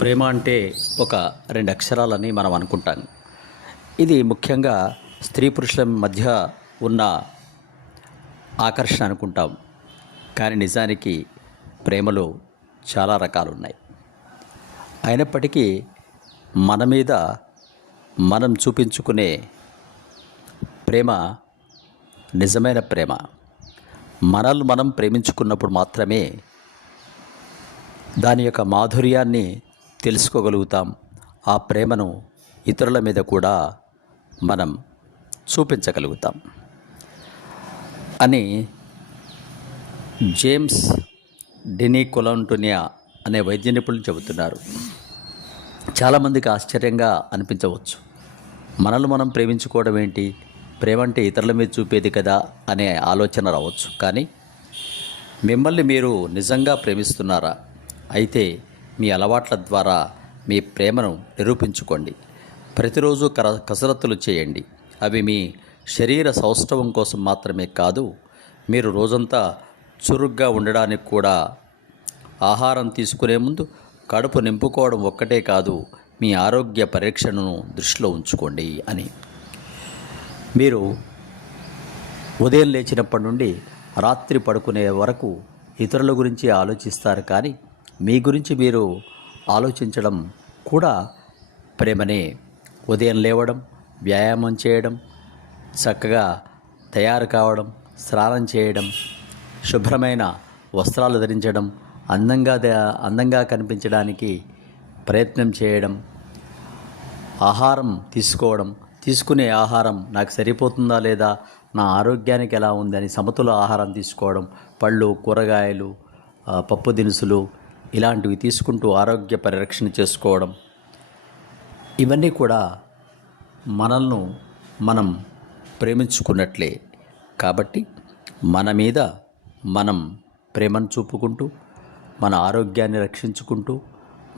ప్రేమ అంటే ఒక రెండు అక్షరాలని మనం అనుకుంటాం. ఇది ముఖ్యంగా స్త్రీ పురుషుల మధ్య ఉన్న ఆకర్షణ అనుకుంటాం. కానీ నిజానికి ప్రేమలో చాలా రకాలున్నాయి. అయినప్పటికీ మన మీద మనం చూపించుకునే ప్రేమ నిజమైన ప్రేమ. మనల్ని మనం ప్రేమించుకున్నప్పుడు మాత్రమే దాని యొక్క మాధుర్యాన్ని తెలుసుకోగలుగుతాం. ఆ ప్రేమను ఇతరుల మీద కూడా మనం చూపించగలుగుతాం అని జేమ్స్ డెనీ కొలంటునియా అనే వైద్య నిపుణులు చెబుతున్నారు. చాలామందికి ఆశ్చర్యంగా అనిపించవచ్చు. మనల్ని మనం ప్రేమించుకోవడం ఏంటి, ప్రేమ అంటే ఇతరుల మీద చూపేది కదా అనే ఆలోచన రావచ్చు. కానీ మిమ్మల్ని మీరు నిజంగా ప్రేమిస్తున్నారా? అయితే మీ అలవాట్ల ద్వారా మీ ప్రేమను నిరూపించుకోండి. ప్రతిరోజు కసరత్తులు చేయండి. అవి మీ శరీర సౌష్ఠవం కోసం మాత్రమే కాదు, మీరు రోజంతా చురుగ్గా ఉండడానికి కూడా. ఆహారం తీసుకునే ముందు కడుపు నింపుకోవడం ఒక్కటే కాదు, మీ ఆరోగ్య పరీక్షను దృష్టిలో ఉంచుకోండి అని. మీరు ఉదయం లేచినప్పటి నుండి రాత్రి పడుకునే వరకు ఇతరుల గురించి ఆలోచిస్తారు, కానీ మీ గురించి మీరు ఆలోచించడం కూడా ప్రేమనే. ఉదయం లేవడం, వ్యాయామం చేయడం, చక్కగా తయారు కావడం, స్నానం చేయడం, శుభ్రమైన వస్త్రాలు ధరించడం, అందంగా కనిపించడానికి ప్రయత్నం చేయడం, ఆహారం తీసుకోవడం, తీసుకునే ఆహారం నాకు సరిపోతుందా లేదా, నా ఆరోగ్యానికి ఎలా ఉందని సమతుల ఆహారం తీసుకోవడం, పళ్ళు, కూరగాయలు, పప్పు దినుసులు ఇలాంటివి తీసుకుంటూ ఆరోగ్య పరిరక్షణ చేసుకోవడం, ఇవన్నీ కూడా మనల్ని మనం ప్రేమించుకున్నట్లే. కాబట్టి మన మీద మనం ప్రేమను చూపుకుంటూ, మన ఆరోగ్యాన్ని రక్షించుకుంటూ,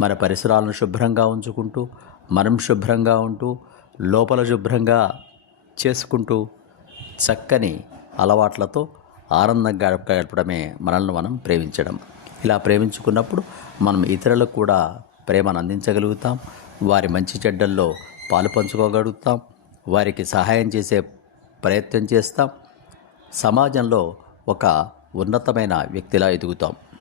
మన పరిసరాలను శుభ్రంగా ఉంచుకుంటూ, మనం శుభ్రంగా ఉంటూ, లోపల శుభ్రంగా చేసుకుంటూ, చక్కని అలవాట్లతో ఆనందంగా గడపడమే మనల్ని మనం ప్రేమించడం. ఇలా ప్రేమించుకున్నప్పుడు మనం ఇతరులకు కూడా ప్రేమను అందించగలుగుతాం. వారి మంచి చెడ్డల్లో పాలు పంచుకోగలుగుతాం. వారికి సహాయం చేసే ప్రయత్నం చేస్తాం. సమాజంలో ఒక ఉన్నతమైన వ్యక్తిలా ఎదుగుతాం.